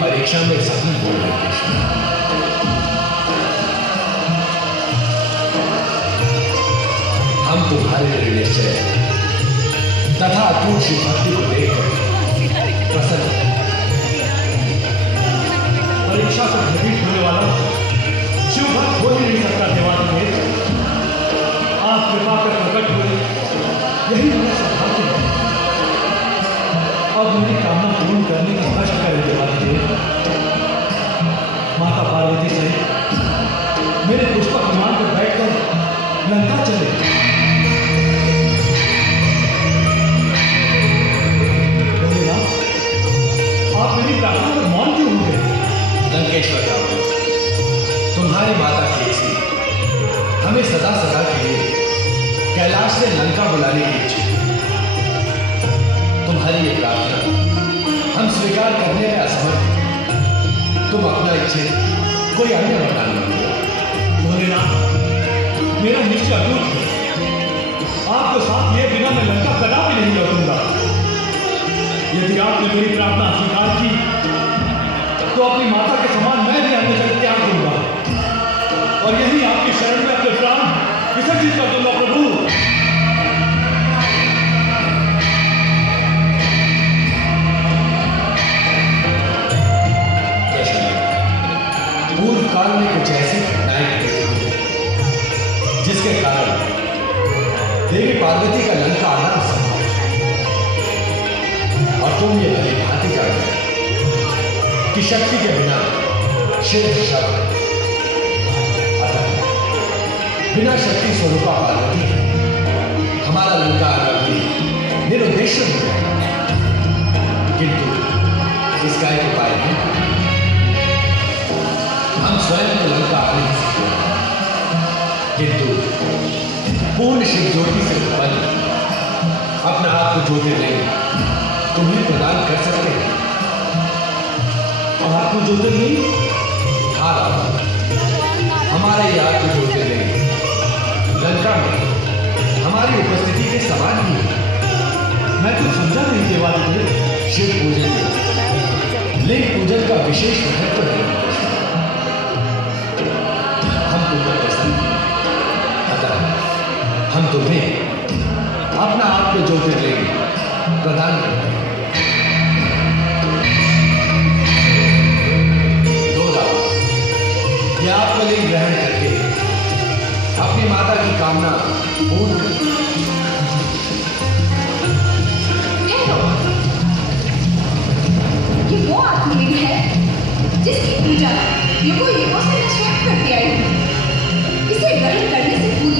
परीक्षा में सफल हो गए। हम तुम्हारे निश्चय तथा अटूट शिव भक्ति को देखकर प्रसन्न हैं। परीक्षा से भयभीत होने वाला शिव भक्त हो ही नहीं सकता देवाधिदेव। आप कृपा कर प्रकट हुए, यही मेरा सौभाग्य है। अब मेरी कामना पूर्ण करने का कष्ट करें देवाधिदेव। माता पार्वती से मेरे पुष्पक विमान पर बैठकर लंका चले। भोलेनाथ, आप मेरी प्रार्थना पर मौन क्यों हो गए? लंकेश्वर रावण, तुम्हारी माता केसी हमें सदा सदा के लिए कैलाश से लंका बुलाने की इच्छा। तुम्हारी ये प्रार्थना हम स्वीकार करने में असमर्थ। तुम अपना इच्छे कोई अन्य वरदान मांगो। भोलेनाथ, मेरा निश्चय अटूट है। आपके साथ ये बिना मैं लंका कदापि नहीं लौटूंगा। यदि आपने मेरी प्रार्थना स्वीकार की तो अपनी माता के समान मैं भी अन्य जगत त्याग दूंगा और यही आपकी शरण में अपने प्राण विसर्जित कर दूंगा। प्रभु, पूर्व काल में कुछ ऐसी घटनाएं घटित हुई जिसके कारण देवी पार्वती का लंका आना असंभव और तुम ये भली भांति जान गए कि शक्ति के बिना शिव शब्द अतः बिना शक्ति स्वरूपा पार्वती हमारा लंका आना भी निरुद्देश्य हो जाएगा। किंतु इसका एक उपाय है। हम स्वयं तो लंका आ नहीं सकते, किंतु पूर्ण शिव ज्योति से उत्पन्न अपना आत्म ज्योतिर्लिंग तुम्हें प्रदान कर सकते हैं। आत्म ज्योतिर्लिंग? हाँ रावण, हमारा ये आत्म ज्योतिर्लिंग लंका में हमारी उपस्थिति के समान ही है। मैं कुछ समझा नहीं देवाधिदेव। शिव पूजन में लिंग पूजन का विशेष महत्व है। हम तुम पर प्रसन्न हैं, अतः हम तुम्हें अपना आत्म ज्योतिर्लिंग प्रदान करते हैं। दो रावण, यह आत्मलिंग ग्रहण करके अपनी माता की कामना पूर्ण करें। ये वो आत्मलिंग है जिसकी पूजा युगों युगों से मैं स्वयं करती आई हूँ। इसे ग्रहण करने से पूर्व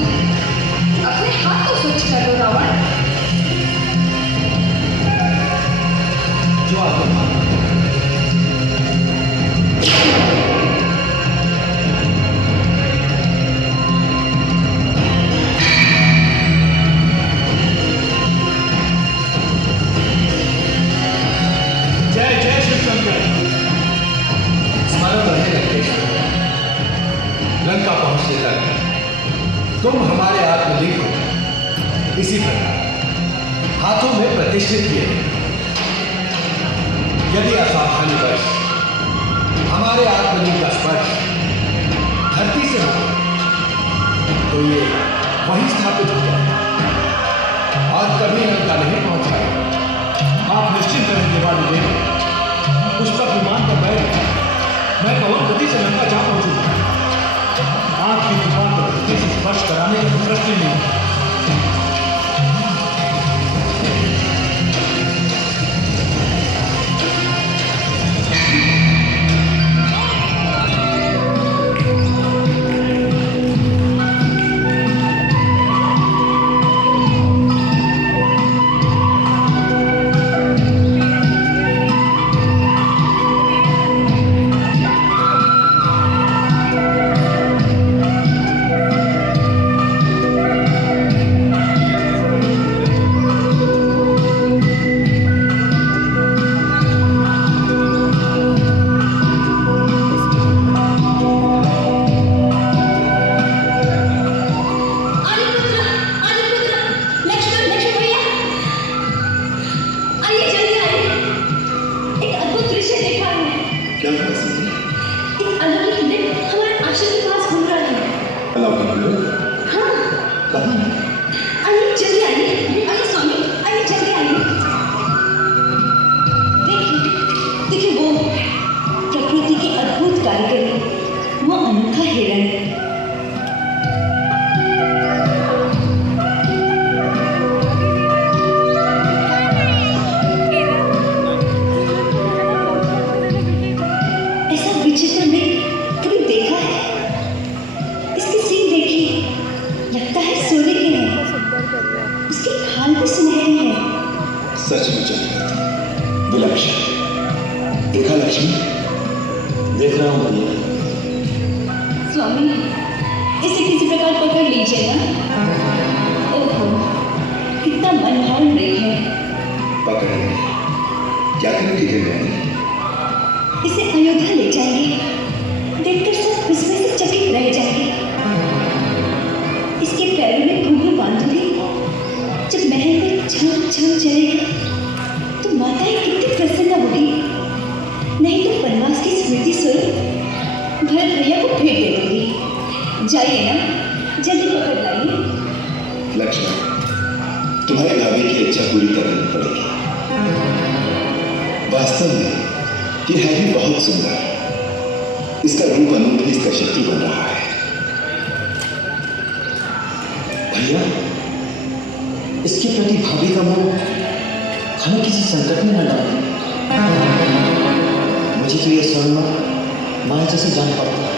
अपने हाथ को स्वच्छ कर लो रावण। जो आपने माना। जय जय शिव शंकर। स्मरण रहे लंकेश्वर, लंका पहुंचने तक तुम हमारे आत्मलिंग को इसी प्रकार हाथों में प्रतिष्ठित किए। यदि असावधानीवश हमारे आत्मलिंग का स्पर्श धरती से हो तो ये वहीं स्थापित हो जाए और कभी लंका नहीं पहुंच पाएगा। आप निश्चिंत रहें देवाधिदेव। पुष्पक विमान पर बैठ मैं पवन गति से लंका जा पहुंचूंगा। आपकी कृपा को धरती से स्पर्श कराने की दृष्टि नहीं। अनोखा हिरण। ऐसा विचित्र मैं कभी देखा है? इसके सींग देखिए, लगता है सोने के हैं। उसकी खाल भी सुनहरी है। सचमुच विलक्षण। देखा लक्ष्मी? देख रहा हूँ भैया। स्वामी, इसे किसी प्रकार पकड़ लीजिए ना। ओहो, कितना मनभावन मृग है। पकड़ ले। क्या करेंगे हिरण? इसे अयोध्या ले जाएंगे। देखकर सब खुशबू से चकित रह जाएंगे। इसके पैरों में घुंघरू बांधूंगी। जब महल में छम छम चलेगा तो माताएं कितनी प्रसन्न होगी। नहीं तो वनवास की स्मृति स्वरूप भरत भैया को भेंट दे दूंगी। जाइए ना, जल्दी पकड़ लाइए। लक्ष्मण, तुम्हारे भाभी की इच्छा पूरी करनी पड़ेगी। वास्तव में ये है भी बहुत सुंदर। इसका रूप अनूप ही इसका शत्रु बन रहा है। भैया, इसके प्रति भाभी का मोह हमें किसी संकट में न डाले। मुझे तो यह स्वर्ण माया जैसे जान पड़ता है।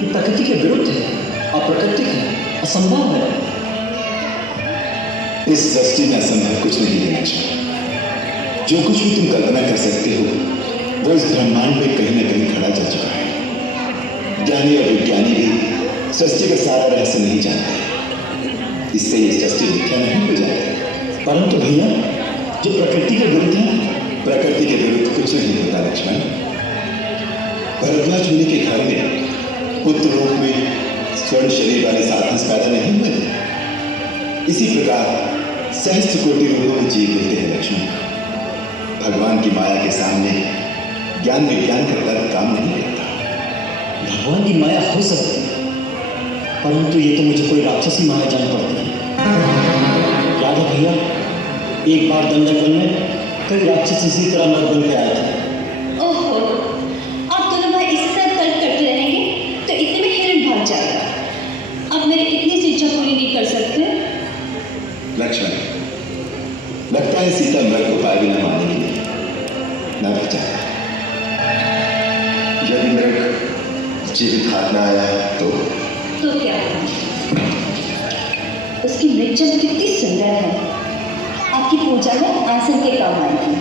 ये प्रकृति के विरुद्ध है, अप्राकृतिक है, असंभव है। इस दृष्टि में असंभव कुछ नहीं है लक्ष्मण। जो कुछ भी तुम कल्पना कर सकते हो वो इस ब्रह्मांड में कहीं ना कहीं खड़ा चल चुका है। ज्ञानी और विज्ञानी भी सृष्टि का सारा रहस्य नहीं जानते। इससे ये सृष्टि मिथ्या नहीं हो जाती। परंतु भैया, जो प्रकृति के विरुद्ध है, प्रकृति के विरुद्ध कुछ नहीं होता लक्ष्मण। भरद्वाज मुनि के घर में पुत्र रूप में स्वर्ण शरीर वाले साधन पैदा नहीं हुए। इसी प्रकार सहस्त्र कोटि रूपों में जीव मिलते हैं लक्ष्मण। भगवान की माया के सामने ज्ञान विज्ञान का तर्क काम नहीं करता। भगवान की माया हो सकती है, परंतु ये तो मुझे कोई राक्षसी माया जान पड़ती है। याद है भैया, एक बार दंडकवन में कई राक्षस इसी तरह मर बन के आए थे। ओहो, अब दोनों भाई इसी तरह तर्क करते रहेंगे तो इतने में हिरण भाग जाएगा। अब मेरी इतनी सी इच्छा पूरी नहीं कर सकते। लक्ष्मण, लगता है सीता मृग को पाए बिना मानेगी न बचा। यदि मृग जीवित हाथ न आया तो क्या? उसकी मृगजल कितनी सुंदर है। आपकी पूजा में आसन के काम आएगी।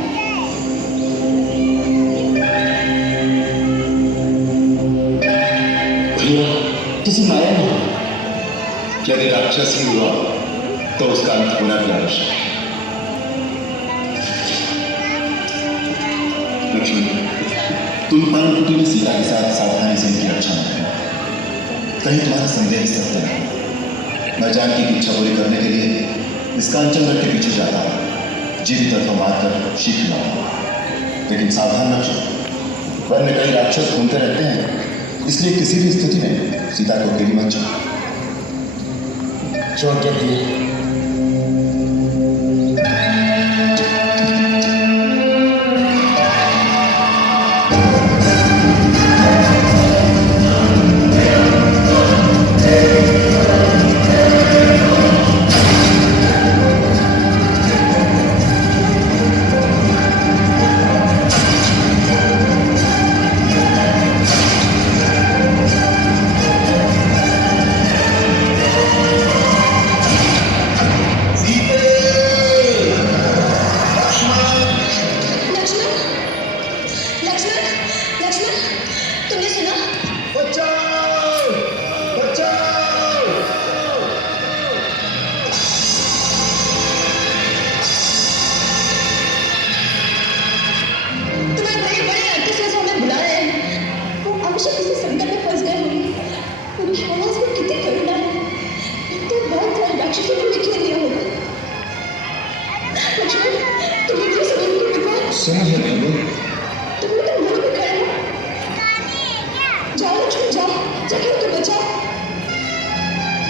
भैया, किसी माया में यदि राक्षस ही हुआ तो उसका अंत होना भी आवश्यक है। लक्ष्मण, तुम पर्णकुटी में सीता के साथ सावधानी से इनकी रक्षा न करना। कहीं तुम्हारा संदेह सत्य है। मैं जानकी की इच्छा पूरी करने के लिए इस कांचनगढ़ के पीछे जाता है। जीवित अथवा मारकर शीख लाऊंगा। लेकिन सावधान रखो, वन में कई राक्षस घूमते रहते हैं, इसलिए किसी भी स्थिति में सीता को अकेली मत छोड़ के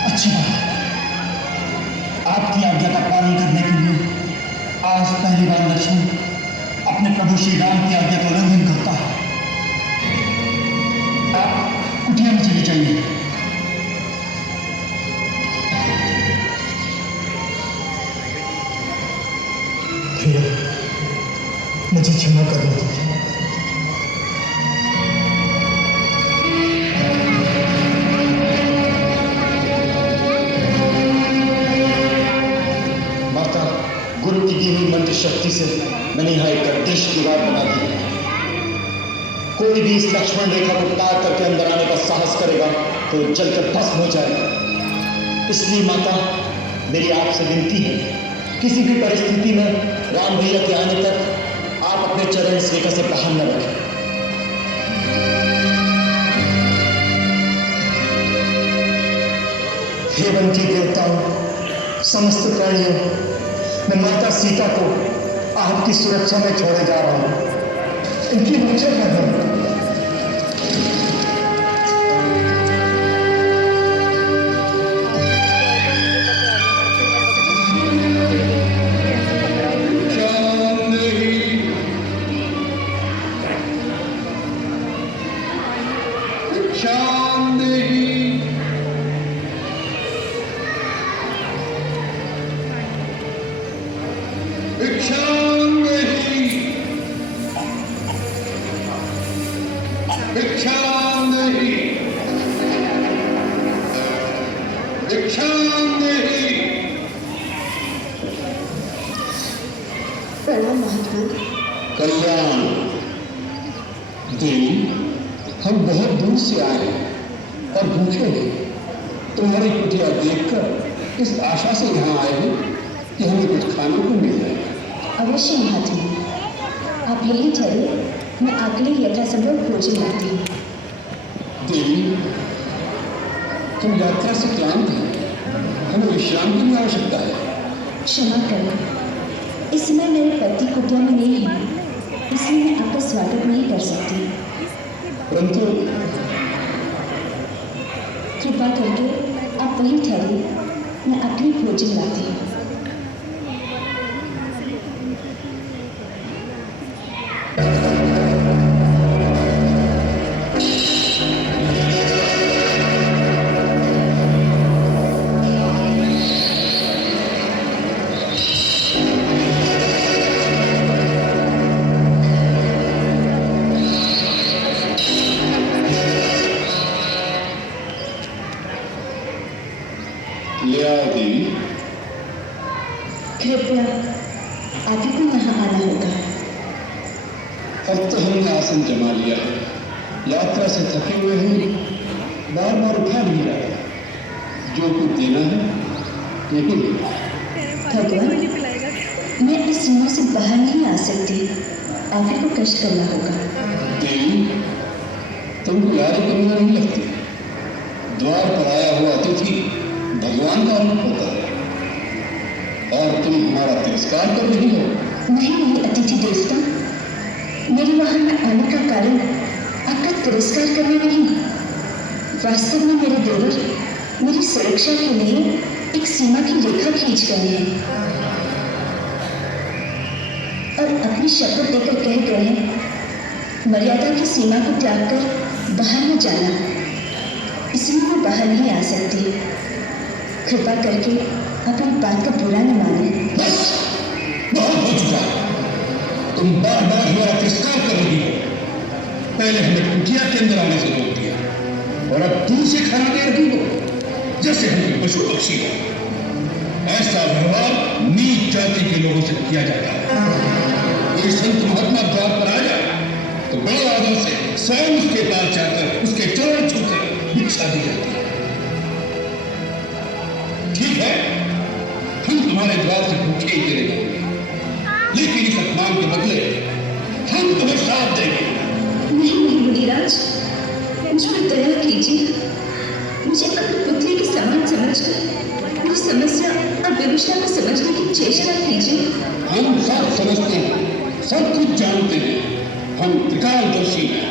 अच्छी बात। आपकी आज्ञा का पालन करने के लिए आज पहली बार लक्ष्मण अपने प्रभु श्री राम की आज्ञा का उल्लंघन करता है। आप कुटिया मुझे क्षमा कर दो दीदी। माता, गुरु की दी हुई मंत्र शक्ति से मैंने यहाँ एक अदृश्य दीवार बना दी है। कोई भी इस लक्ष्मण रेखा को पार करके अंदर आने का साहस करेगा तो जलकर भस्म हो जाएगा। इसलिए माता, मेरी आपसे विनती है, किसी भी परिस्थिति में राम भैया के आने तक आप अपने चरण इस रेखा से बाहर न रखें। हे वन के देवताओं, समस्त प्राणियों, मैं माता सीता को आपकी सुरक्षा में छोड़े जा रहा हूँ। इनकी रक्षा कर रहा हूँ। प्रणाम महात्मा। कल्याण देवी, हम बहुत दूर से आए और भूखे हैं। तुम्हारी कुटिया देखकर इस आशा से यहाँ आए हैं कि हमें कुछ खाने को मिल जाए। अवश्य महात्मा, आप यही ठहरे, मैं आपके लिए यथासंभव भोजन लाती हूँ। देवी, हम यात्रा से क्लांत हैं, हमें विश्राम की भी आवश्यकता है। क्षमा करें, इस समय मेरे पति कुटिया में नहीं है, इसलिए मैं आपका स्वागत नहीं कर सकती। परंतु कृपा करके आप वहीं ठहरे, मैं आपके लिए भोजन लाती हूँ। ले आओ देवी। कृपया आप ही को यहाँ आना होगा। अब तो हमने आसन जमा लिया है, यात्रा से थके हुए हैं, बार बार उठा नहीं रहा। जो कुछ देना है यही ले। भगवान, मैं इस सीमा से बाहर नहीं आ सकती, आप ही को कष्ट करना होगा। देवी, तुमको यारी कमीना नहीं लगती। द्वार पर आया हुआ अतिथि भगवान का रूप होता है और तुम हमारा तिरस्कार कर रही हो। नहीं अतिथि देवता, मेरे वहां न आने का कारण आपका तिरस्कार करना नहीं। वास्तव में मेरे देवर मेरी सुरक्षा के लिए एक सीमा की रेखा खींच गए हैं और अपनी शपथ देकर कह गए हैं, मर्यादा की सीमा को त्याग कर बाहर न जाना। इसलिए मैं बाहर नहीं आ सकती। कृपा करके आप इन बात का बुरा न माने। बस, बहुत हो चुका। तुम बार बार हमारा तिरस्कार कर रही हो। पहले हमें कुटिया के अंदर आने से रोक दिया और अब दूर से खाना दे रही हो, जैसे हम पशु पक्षी हो। ऐसा व्यवहार नीच जाति के लोगों से किया जाता है। कोई संत महात्मा द्वार पर आ जाए तो बड़े आदर से स्वयं उसके पास जाकर उसके चरण छूकर भिक्षा दी जाती है। ठीक है, हम तुम्हारे द्वार से भूखे ही चले जाएंगे, लेकिन इस अपमान के बदले हम तुम्हें साथ देंगे। नहीं मुनिराज, मुझ पर दया कीजिए। मुझे अपनी पुत्री के समान समझकर मेरी समस्या और विवशता को समझने की चेष्टा कीजिए। हम सब समझते हैं, सब कुछ जानते हैं। हम त्रिकालदर्शी हैं,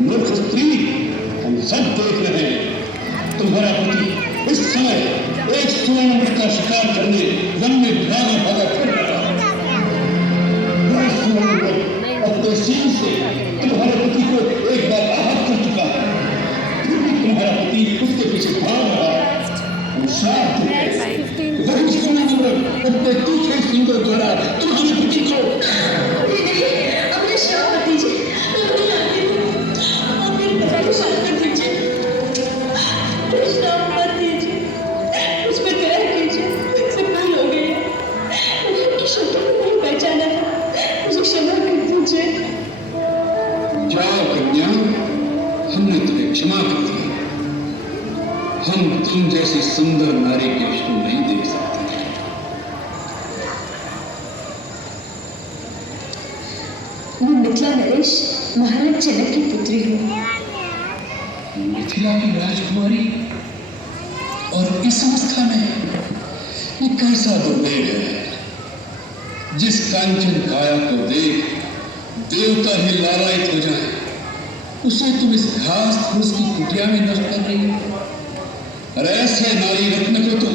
मूर्ख स्त्री, हम सब देख रहे हैं। तुम्हारा पति इस समय एक स्वर्ण का शिकार करने लंबे भागा भागा फिर रहा है। अपने सीन से तुम्हारे पति को एक बार आहत कर चुका है, फिर भी तुम्हारा पति उसके पीछे भाग रहा है। वही सोना अपने तीखे सिंह द्वारा तुम्हारे पति को हम तुम जैसी सुंदर नारी के अश्रु नहीं देख सकते। मैं मिथिला नरेश महाराज जनक की पुत्री हूँ। मिथिला की राजकुमारी और इस अवस्था में ये कैसा दुर्मेल है जिस कांचन काया को देख देवता ही लालायित हो जाए, उसे तुम इस घास फूस की कुटिया में नष्ट कर रही हो। और ऐसे नारी रत्न को तो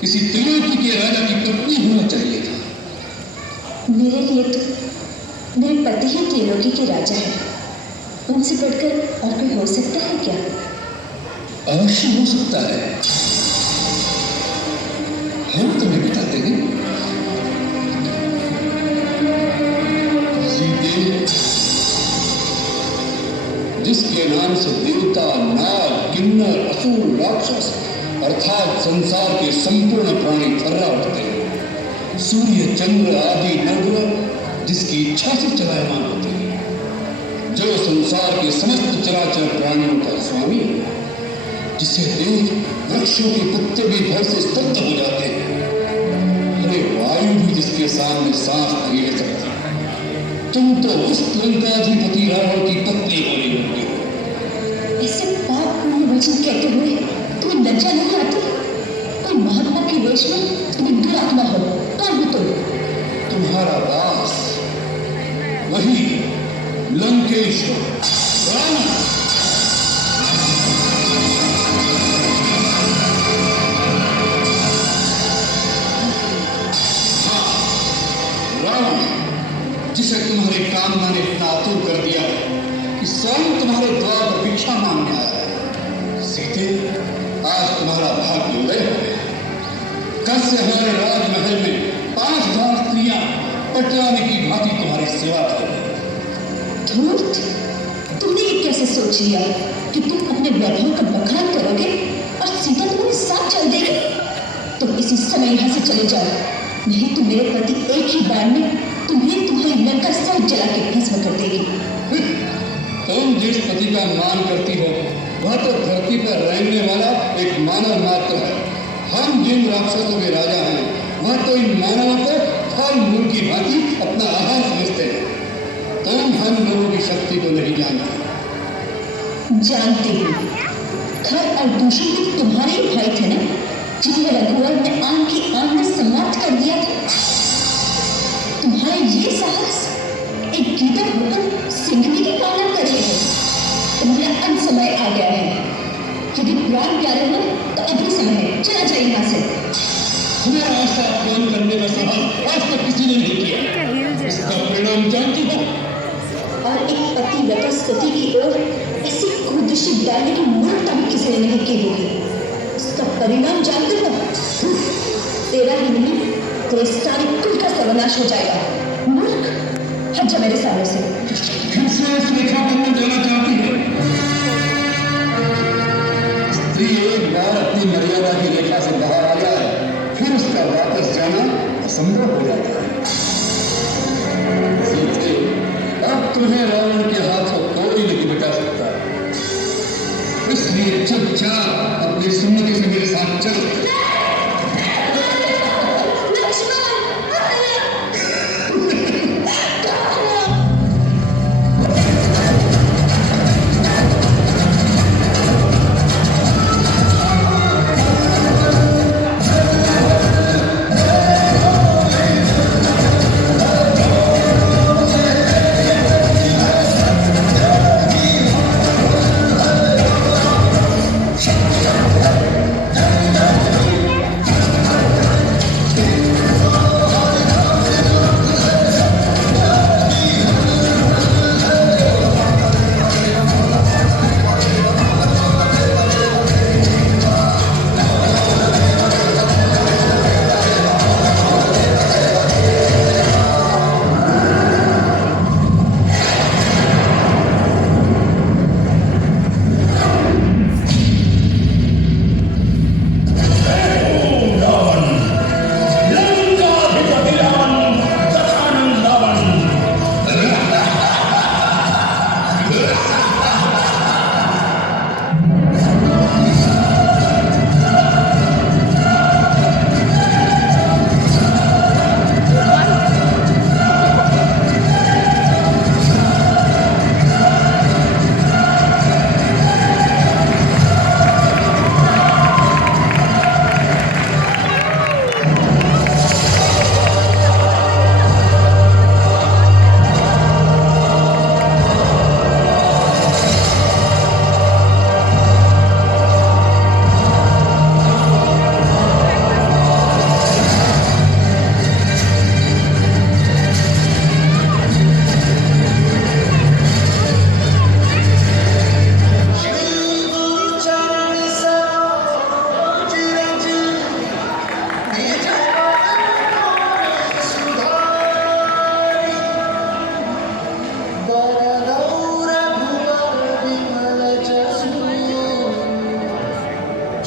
किसी त्रिलोकी के राजा की पत्नी होना चाहिए था। मेरे लिए तो मेरे पति ही त्रिलोकी के राजा है। उनसे बढ़कर और कोई हो सकता है क्या? अवश्य हो सकता है। हम तुम्हें बताते हैं। सीते, जिसके नाम से देवता, नाग, किन्नर, असुर, राक्षस अर्थात संसार के संपूर्ण प्राणी थर्रा उठते हैं। सूर्य, चंद्र आदि नवग्रह जिसकी इच्छा से चलायमान होते हैं। जो संसार के समस्त चराचर प्राणियों का स्वामी है, जिसे देख वृक्षों के पत्ते भी भय से स्तब्ध हो जाते हैं। अरे वायु भी जिसके सामने सांस नहीं ले सकती। तुम तो उस लंकाधिपति रावण की पत्नी होने योग्य हो। ऐसे पापपूर्ण वचन कहते हुए तुम्हें लज्जा नहीं आती? कोई महात्मा के वेश में तुम्हें दुरात्मा हो। कौन हो तुम? तुम्हारा दास, वही लंकेश्वर रावण। रावण, जिसे तुम्हारे कामना ने इतना आतुर कर दिया कि स्वयं तुम्हारे द्वार पर भिक्षा मांगने आया है। सीते, आज तुम्हारा भाग्य उदय हो गया। कल से हमारे राजमहल में 5000 स्त्रियां पटरानी की भांति तुम्हारी सेवा करेंगी। धूर्त, तुमने ये कैसे सोच लिया कि तुम अपने वैभव का बखान करोगे और सीता तुम्हारे साथ चल देगी? तुम इसी समय यहाँ से चले जाओ, नहीं तो मेरे पति एक ही बार में तुम्हें तुम्हारी लंका सब जला के भस्म कर देगी। तुम जिस पति का मान करती हो वह तो धरती पर रहने वाला एक मानव मात्र है। हम जिन राक्षसों के राजा हैं वह तो इन मानवों को फल मूल की भांति अपना आहार समझते हैं। तुम हम लोगों की शक्ति को नहीं जानते। जानते हो, खर और दूषण भी तुम्हारे ही भाई थे ना, जिन्हें रघुवर ने आम की आम में समाप्त कर दिया था। तुम्हारे ये साहस एक गीदड़ होकर सिंघनी की पालना कर रहे हो। तुम्हारा अंत समय आ गया है। यदि प्राण प्यारे हो तो अभी समय है, चला जाए यहाँ से। हमारा ऐसा अपमान करने का साहस आज तक किसी ने नहीं किया। इसका परिणाम जानती हो? और एक पतिव्रता सती की ओर ऐसी कुदृष्टि डालने की मूर्खता भी किसी ने नहीं की होगी। इसका परिणाम जानते हो? तेरा ही नहीं, तेरे सारे कुल का सर्वनाश हो जाएगा। मूर्ख, हट जा मेरे सामने से। फिर से इस रेखा पर जाना चाहती है। स्त्री एक बार अपनी मर्यादा की रेखा से बाहर आ जाए फिर उसका वापस जाना असंभव हो जाता है। सीते, अब तुम्हें रावण के हाथों कोई नहीं बचा सकता। इसलिए चुपचाप अपनी सुन्नति से मेरे साथ चलो।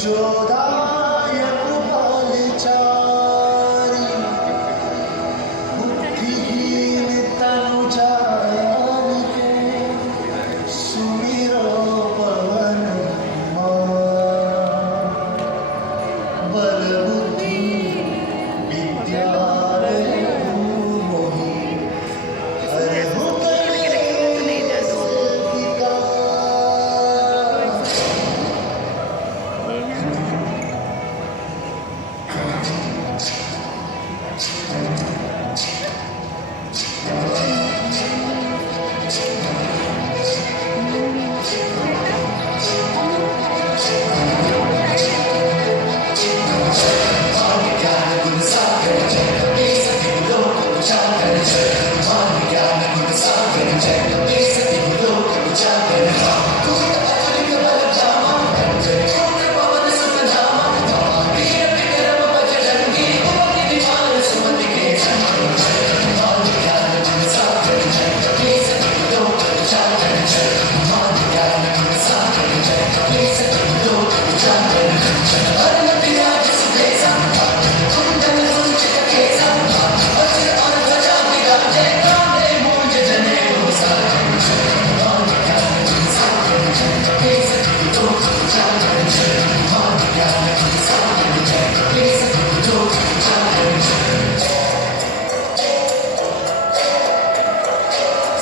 जोदायक पालचारी बुद्धिहीन तनु जानिके सुमिरो पवन बल बुद्धि विद्या मोहि हरहु कलेश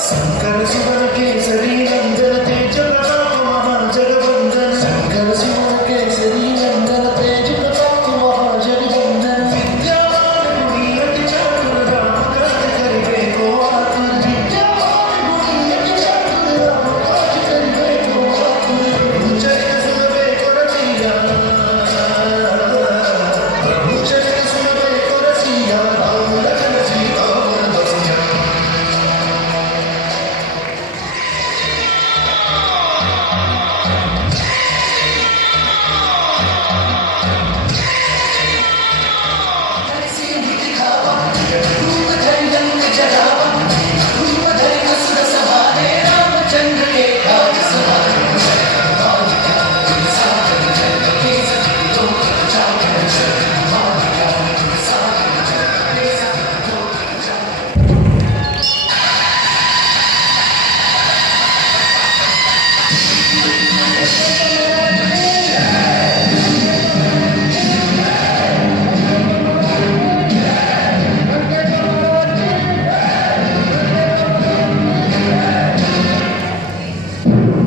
शंकर सुवन केसरी नंदन तेज प्रताप महाजगवंदन शंकर सुवन केसरी नंदन तेज प्रताप महाजगवंदन विद्यावान गुणी अति चातुर राम काज करिबे को आतुर विद्यावान गुणी अति चातुर राम काज करिबे को आतुर प्रभु चरित सुनबे को रसिया प्रभु चरित सुनबे को रसिया राम लखन सीता मन बसिया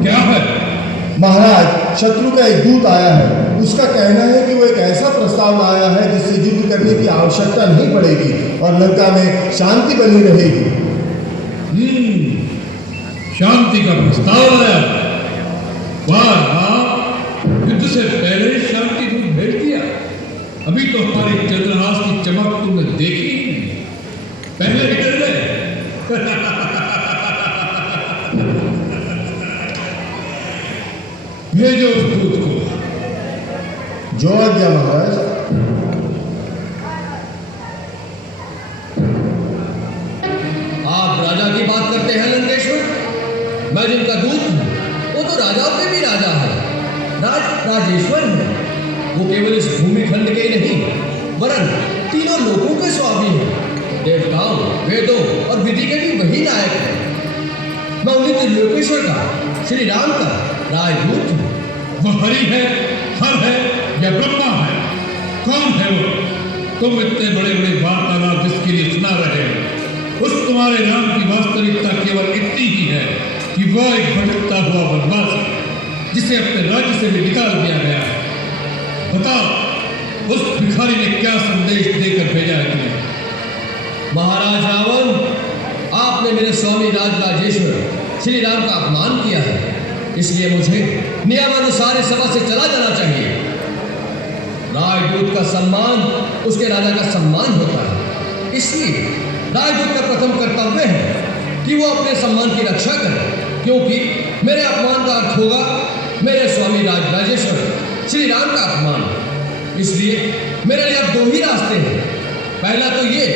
क्या है? महाराज, शत्रु का एक दूत आया है। उसका कहना है कि वो एक ऐसा प्रस्ताव लाया है जिससे युद्ध करने की आवश्यकता नहीं पड़ेगी और लंका में शांति बनी रहेगी। शांति का प्रस्ताव आया। वाह, युद्ध से पहले शांति दूत भेज दिया। अभी तो हमारी चंद्रहास की चमक तुमने देखी ही नहीं, पहले ही डर गए। भेजो उस दूत को। जो आज्ञा महाराज। आप राजा की बात करते हैं लंकेश्वर? मैं जिनका दूत हूं वो तो राजाओं के भी राजा है, राजेश्वर है। वो केवल इस भूमि खंड के ही नहीं वरन तीनों लोगों के स्वामी हैं। देवताओं, वेदों और विधि के भी वही नायक है। मैं उन्हीं त्रिलोकेश्वर का, श्री राम का राजदूत हूँ। वो हरि है, हर है या ब्रह्मा है? कौन है वो? तुम इतने बड़े बड़े वार्तालाप जिसके लिए सुना रहे हो, उस तुम्हारे नाम की वास्तविकता केवल इतनी ही है कि वो एक भटकता हुआ बनवासी जिसे अपने राज्य से भी निकाल दिया गया है। बताओ, उस भिखारी ने क्या संदेश देकर भेजा है तुम्हें? महाराज रावण, आपने मेरे स्वामी राजराजेश्वर श्री राम का अपमान किया है, इसलिए मुझे नियमानुसार इस सभा से चला जाना चाहिए। राजदूत का सम्मान उसके राजा का सम्मान होता है, इसलिए राजदूत का प्रथम कर्तव्य है कि वो अपने सम्मान की रक्षा करे, क्योंकि मेरे अपमान का अर्थ होगा मेरे स्वामी राजराजेश्वर श्री राम का अपमान। इसलिए मेरे लिए अब दो ही रास्ते हैं। पहला तो ये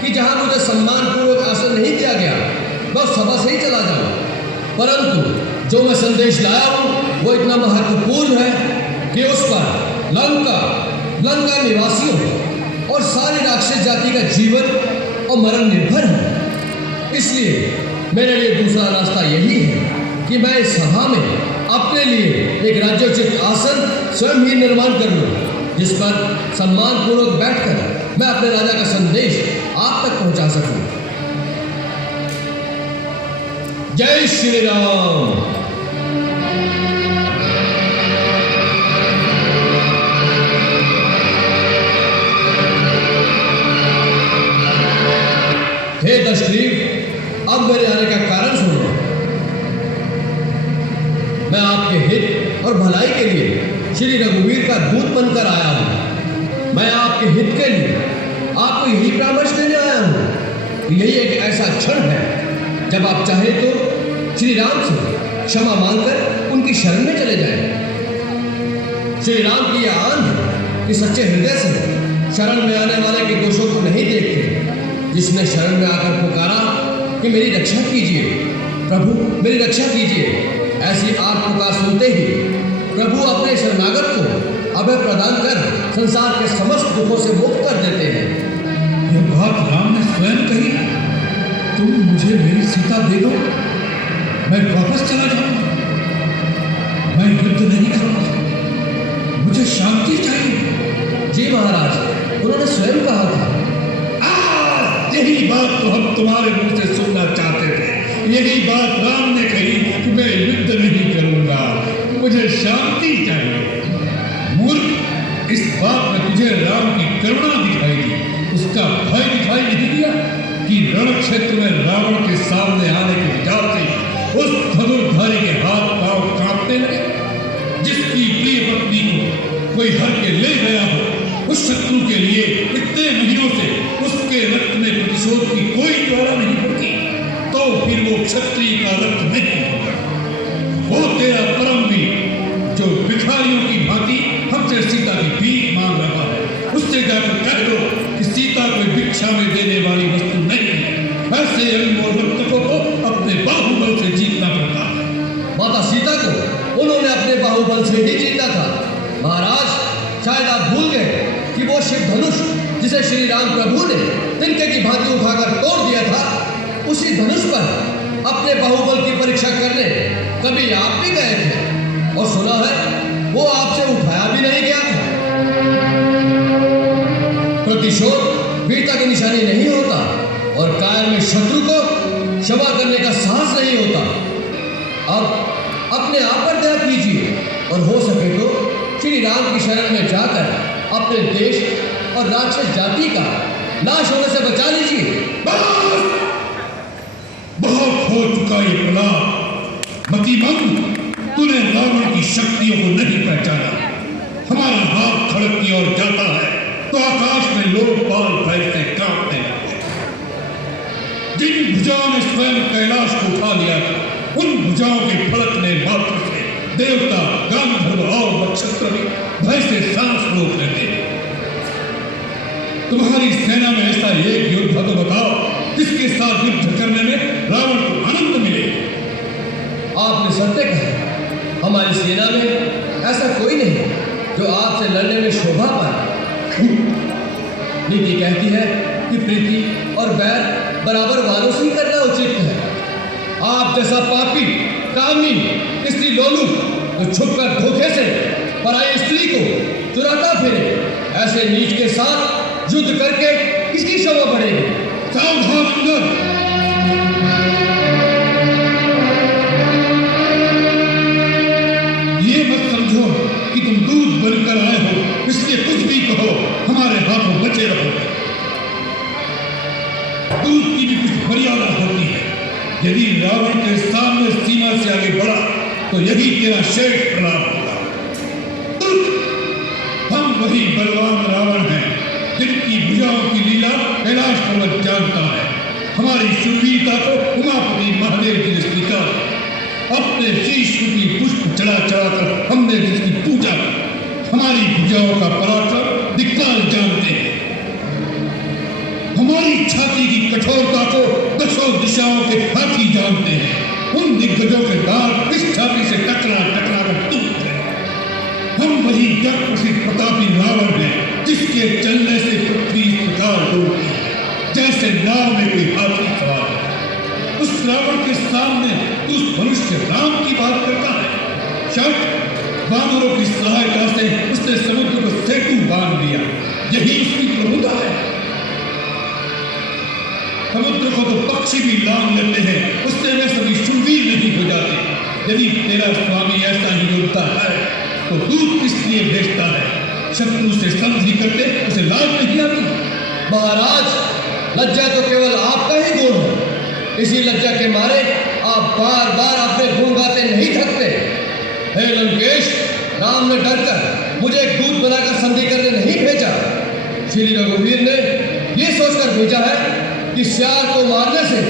कि जहां मुझे सम्मानपूर्वक आसन नहीं दिया गया बस सभा से ही चला जाऊं, परंतु जो मैं संदेश लाया हूं वो इतना महत्वपूर्ण है कि उस पर लंका निवासियों और सारी राक्षस जाति का जीवन और मरण निर्भर है। इसलिए मेरे लिए दूसरा रास्ता यही है कि मैं इस सभा में अपने लिए एक राज्योचित आसन स्वयं ही निर्माण कर लूं, जिस पर सम्मानपूर्वक बैठकर मैं अपने राजा का संदेश आप तक पहुंचा सकूं। जय श्री राम। हे दशग्रीव, अब मेरे आने का कारण सुनो। मैं आपके हित और भलाई के लिए श्री रघुवीर का दूत बनकर आया हूं। मैं आपके हित के लिए आपको यही परामर्श देने आया हूं कि यही एक ऐसा क्षण है जब आप चाहें तो श्री राम से क्षमा मांगकर उनकी शरण में चले जाएं। श्री राम की यह आन है कि सच्चे हृदय से शरण में आने वाले के दोषों को नहीं देखते। जिसने शरण में आकर पुकारा कि मेरी रक्षा कीजिए प्रभु, मेरी रक्षा कीजिए, ऐसी आर्त पुकार सुनते ही प्रभु अपने शरणागत को अभय प्रदान कर संसार के समस्त दुखों से मुक्त कर देते हैं। यह बात राम ने स्वयं कही। तुम मुझे मेरी सीता दे दो, मैं वापस चला जाऊंगा। मैं युद्ध नहीं करूंगा, मुझे शांति चाहिए। जी महाराज, उन्होंने स्वयं कहा था। यही बात तो हम तुम्हारे मुंह से सुनना चाहते थे। यही बात राम ने कही कि मैं युद्ध नहीं करूंगा, मुझे शांति चाहिए। मूर्ख, इस बात में तुझे राम की करुणा दिखाई दी, उसका भय दिखाई नहीं दिया कि रण क्षेत्र में रावण के सामने आने के विचार से उस धनुर्धारी के हाथ पांव कांपने लगे। जिसकी प्रिय पत्नी को कोई हर के ले गया हो, उस शत्रु के लिए इतने महीनों से उसके रक्त में प्रतिशोध की कोई ज्वाला नहीं पड़ती, तो फिर वो क्षत्रिय का रक्त नहीं होगा। वो तेरा परम वीर जो भिखारियों की भांति हमसे सीता की भीख मांग रहा है, उससे जाकर कह दो कि सीता कोई भिक्षा में देने वाली वस्तु नहीं है। ऐसे अनमोल रक्तकों को अपने बाहुबल से जीतना पड़ता है। माता सीता को उन्होंने अपने बाहुबल से ही जीता था। महाराज, शायद आप भूल गए कि वो शिव धनुष जिसे श्री राम प्रभु ने तिनके की भांति उठाकर तोड़ दिया था, उसी धनुष पर अपने बाहुबल की परीक्षा करने कभी आप भी गए थे और सुना है वो आपसे उठाया भी नहीं गया था। प्रतिशोध वीरता की निशानी नहीं होता और कायर में शत्रु को क्षमा करने का साहस नहीं होता। अब अपने आप पर दया कीजिए और हो सके तो श्री राम की शरण में जाकर अपने देश और राक्षस जाति का नाश होने से बचा लीजिए। बहुत हो चुका ये प्रलाप। मतिमंद, तूने रावण की शक्तियों को नहीं पहचाना। हमारा हाथ खड़क की ओर जाता है तो आकाश में लोकपाल भय से कांपने लगते हैं। जिन भुजाओं ने स्वयं कैलाश को उठा लिया, उन भुजाओं के फड़कने मात्र से देवता, गांधर्व और नक्षत्र भी भय से सांस रोक लेते हैं। तुम्हारी सेना में ऐसा एक योद्धा तो बताओ जिसके साथ युद्ध करने में रावण को आनंद मिले। आपने सत्य कहा, हमारी सेना में ऐसा कोई नहीं जो आपसे लड़ने में शोभा पाए। नीति कहती है कि प्रीति और बैर बराबर वालों से ही करना उचित है। आप जैसा पापी, कामी, स्त्री लोलू जो छुपकर धोखे से पराई स्त्री को चुराता फिरे, ऐसे नीच के साथ युद्ध करके किसकी शोभा बढ़ेगी? सावधान अंदर। ये मत समझो कि तुम दूध बनकर आए हो, इसलिए कुछ भी कहो, हमारे हाथों बचे रहो। दूध की भी कुछ मर्यादा होती है। यदि रावण के सामने सीमा से आगे बढ़ा तो यही तेरा शेष प्रलाप होगा। हम वही बलवान रावण हैं जिनकी भुजाओं की लीला कैलाश पर्वत जानता है। हमारी शूरवीरता को उमापति महादेव जी ने स्वीकार, अपने शीश की पुष्प चढ़ा चढ़ाकर हमने जिसकी पूजा की। हमारी भुजाओं का पराक्रम दिक्काल जानते हैं। हमारी छाती की कठोरता को दसों दिशाओं के हाथी जानते हैं। उन दिग्गजों के दांत इस छाती से टकरा टकरा कर टूट गए। हम वही जग प्रसिद्ध प्रतापी रावण हैं जिसके चलने से पृथ्वी इस प्रकार डूबती जैसे नाव में कोई हाथी सवार है। उस रावण के सामने उस मनुष्य राम की बात करता है। शक वानरों की सहायता से उसने समुद्र को सेतु बांध दिया। यही उसकी प्रभुता है। समुद्र को तो पक्षी भी लांग लेते हैं, उससे वे सभी शूरवीर नहीं हो जाते। यदि तेरा स्वामी ऐसा ही होता है तो दूत किस लिए भेजता है? शत्रु से संधि करते उसे लाज नहीं आती। महाराज, लज्जा तो केवल आपका ही गुण है। इसी लज्जा के मारे आप बार बार अपने गुण गाते नहीं थकते। हे लंकेश, राम ने डरकर मुझे एक दूत बनाकर संधि करने नहीं भेजा। श्री रघुवीर ने ये सोचकर भेजा है कि सियार को मारने से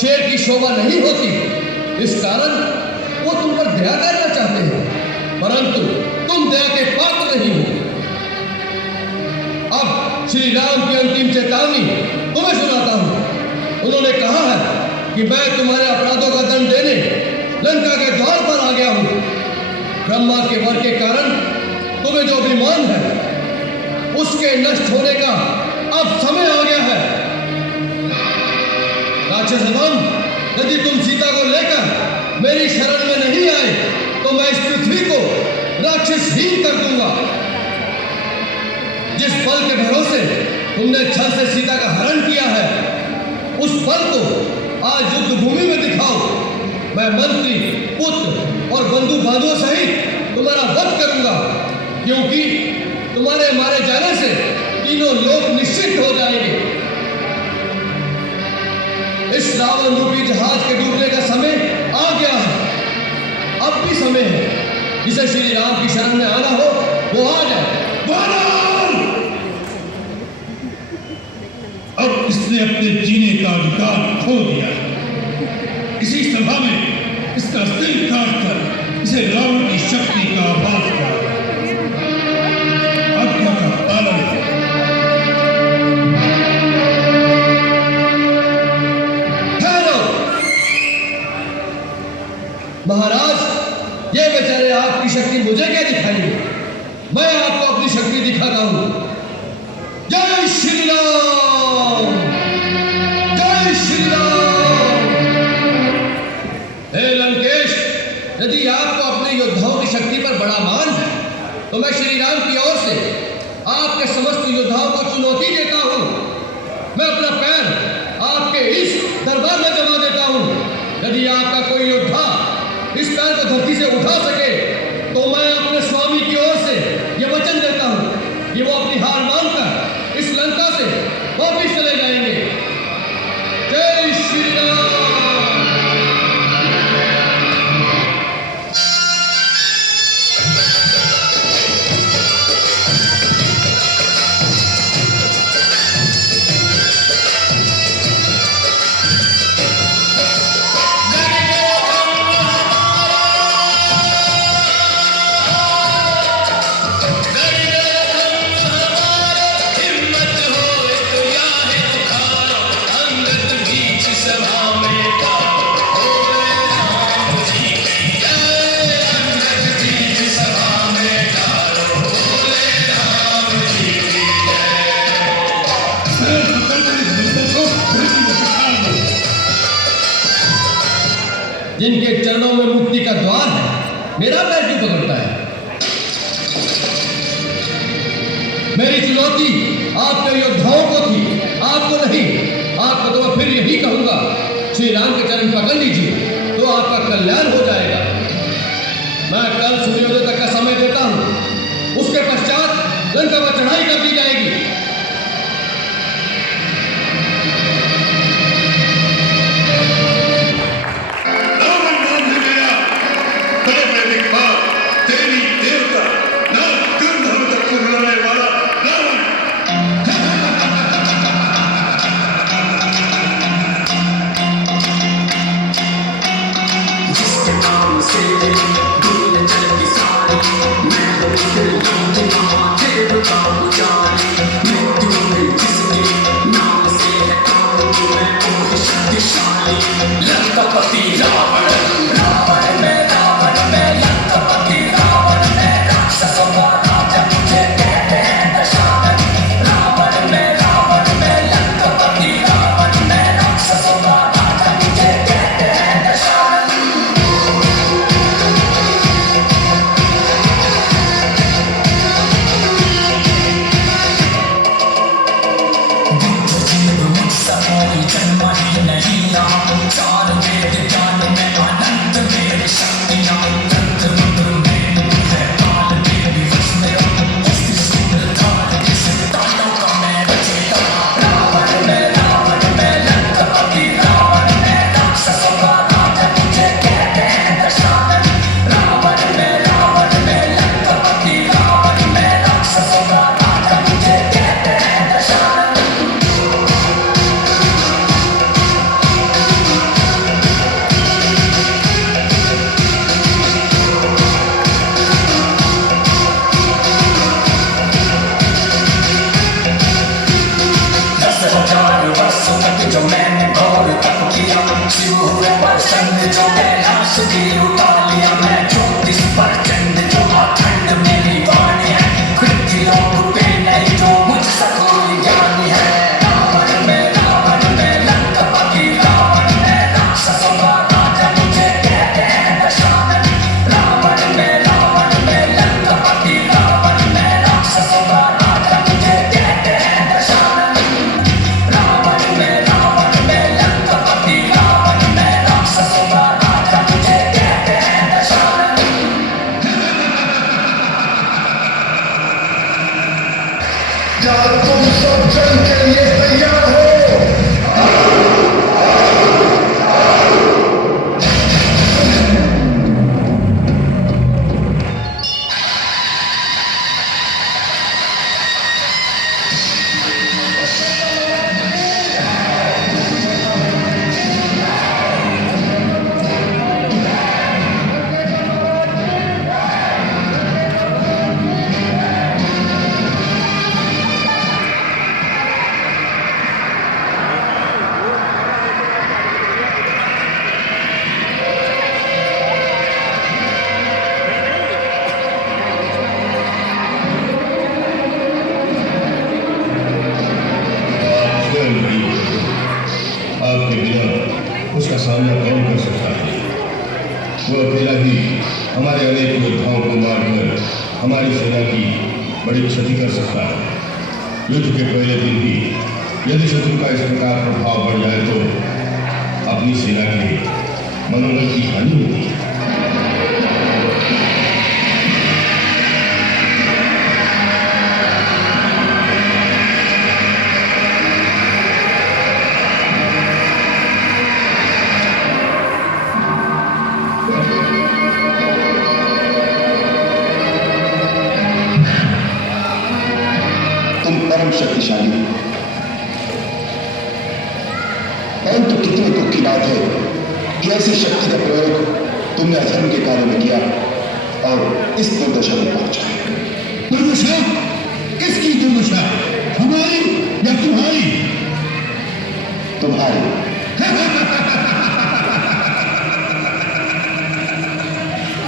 शेर की शोभा नहीं होती। इस कारण वो तुम पर दया करना चाहते हैं, परंतु तुम दया के पात्र नहीं हो। अब श्री राम की अंतिम चेतावनी तुम्हें सुनाता हूं। उन्होंने कहा है कि मैं तुम्हारे अपराधों का दंड देने लंका के द्वार पर आ गया हूं। ब्रह्मा के वर के कारण तुम्हें जो अभिमान है उसके नष्ट होने का अब समय आ गया है। राक्षसगण, यदि तुम सीता को लेकर मेरी शरण में नहीं आए तो मैं इस पृथ्वी को राक्षसहीन कर दूंगा। जिस बल के भरोसे तुमने छल से सीता का हरण किया है, उस बल को आज युद्ध भूमि में दिखाओ। मैं मंत्री, पुत्र और बंधु बांधवों सहित तुम्हारा वध करूंगा, क्योंकि तुम्हारे मारे जाने से तीनों लोक निश्चित हो जाएंगे। इस रावण रूपी जहाज के डूबने का समय आ गया है। अब भी समय है। जिसे श्री राम की शरण में आना हो वो आ जाए। अब इसने अपने जीने का अधिकार खो दिया है। किसी सभा में इसका सिर काट कर इसे रावण की शक्ति का आभास करा। आज्ञा का पालन करो। महाराज, ये बेचारे आपकी शक्ति मुझे क्या दिखाएंगे? मैं आपको अपनी शक्ति दिखाता हूं। जय श्री राम, जय श्री राम। हे लंकेश, यदि आपको अपने योद्धाओं की शक्ति पर बड़ा मान है तो मैं श्री राम की ओर से आपके समस्त योद्धाओं को चुनौती देता हूं। मैं अपना पैर आपके इस दरबार में जमा देता हूं। यदि आपका कोई योद्धा इस पैर को धरती से उठा सके तो मैं अपने स्वामी की ओर से यह वचन देता हूं कि वो अपनी हार मानकर इस लंका से वापिस चले जाएंगे। जय श्री राम। जिनके चरणों में मुक्ति का द्वार है, मेरा पैर क्यों पकड़ता है? मेरी चुनौती आपके योद्धाओं को थी, आपको नहीं। आपको तो मैं फिर यही कहूंगा, श्री राम के चरण पकड़ लीजिए तो आपका कल्याण हो जाएगा। मैं कल सूर्योदय तक का समय देता हूं, उसके पश्चात लंका पर चढ़ाई कर दी जाएगी। रावण में राक्षसों का राजा, तुझे कहते हैं दशानन। क्या तुम सब जंग के लिए तैयार हो? स्वयं नहीं आपके बिना उसका सामना कौन कर सकता है? वो अकेला ही हमारे अनेक योद्धाओं को मारकर हमारी सेना की बड़ी क्षति कर सकता है। युद्ध के पहले दिन ही यदि शत्रु का इस प्रकार प्रभाव बढ़ जाए तो अपनी सेना के मनोबल की हानि होती है। तुम परम शक्तिशाली हो, परंतु कितने दुख की बात है कि ऐसी शक्ति का प्रयोग तुमने अधर्म के कार्य में किया और इस दुर्दशा में पहुंचा। दुर्दशा? किसकी दुर्दशा? हमारी या तुम्हारी? तुम्हारी।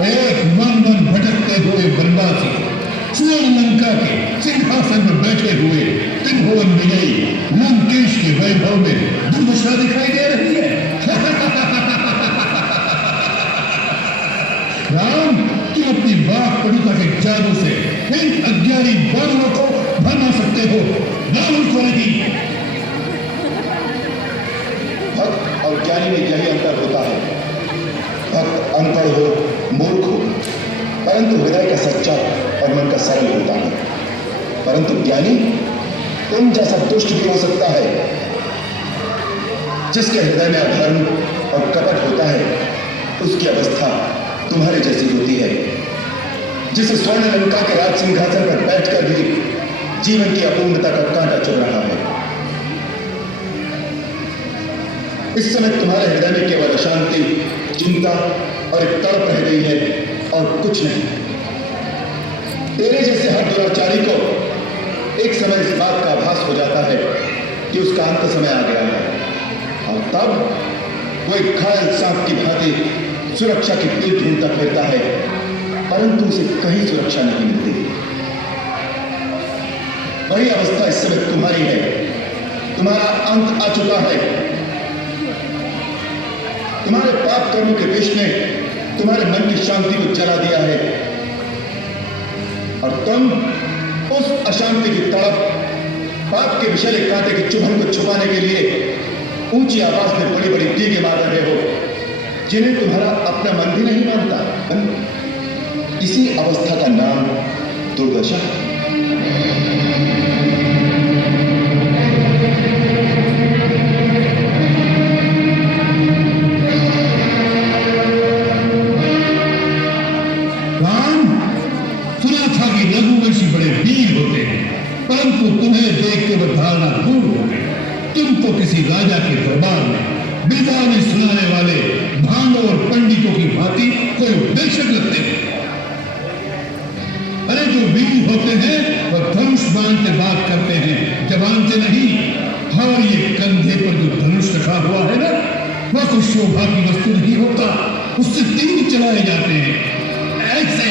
एक मन मन भटकते हुए वनवासी स्वर्ण लंका के सिंहासन पर बैठे हुए त्रिभुवन विजयी लंकेश के वैभव में दुर्दशा दिखाई दे रही है। राम, तुम अपनी वाक पटुता के जादू से इन अज्ञानी बानरों को भरमा सकते हो, रावण को नहीं। भक्त और ज्ञानी में यही अंतर होता है। भक्त अनपढ़ हो, मूर्ख हो, परंतु हृदय का सच्चा और मन का सरल होता है। परंतु ज्ञानी तुम जैसा दुष्ट भी हो सकता है। जिसके हृदय में अधर्म और कपट होता है, उसकी अवस्था तुम्हारे जैसी होती है। जिसे स्वर्ण लंका के राज सिंहासन पर बैठकर भी जीवन की अपूर्णता का कांटा चुभ रहा है। इस समय तुम्हारे हृदय में केवल अशांति, चिंता और एक तड़प रह गई है और कुछ नहीं। तेरे जैसे हर दुराचारी को एक समय इस बात का आभास हो जाता है कि उसका अंत समय आ गया है, और तब वो एक घायल सांप की भांति सुरक्षा की पीठ ढूंढता फिरता है, परंतु उसे कहीं सुरक्षा नहीं मिलती। वही अवस्था इस समय तुम्हारी है। तुम्हारा अंत आ चुका है। तुम्हारे पाप कर्मों के विष ने तुम्हारे मन की शांति को जला दिया है, और तुम उस अशांति की तड़प, पाप के विषैले कांटे की चुभन को छुपाने के लिए ऊंची आवाज में बड़ी बड़ी डींगे मार रहे हो, जिन्हें तुम्हारा अपना मन भी नहीं मानता। इसी अवस्था का नाम दुर्दशा है। रघुवंशी बड़े वीर होते हैं, परंतु तुम्हें देख के वह धारणा दूर हो गई। तुम तो किसी राजा के दरबार में बिरदावली सुनाने वाले भांडों और पंडितों की भांति कोई उपदेशक लगते हैं। अरे जो वीर होते हैं वह धनुष बाण से बात करते हैं, जबान से नहीं। और ये कंधे पर जो धनुष रखा हुआ है ना, वह कोई शोभा की वस्तु नहीं होता, उससे तीर चलाए जाते हैं। ऐसे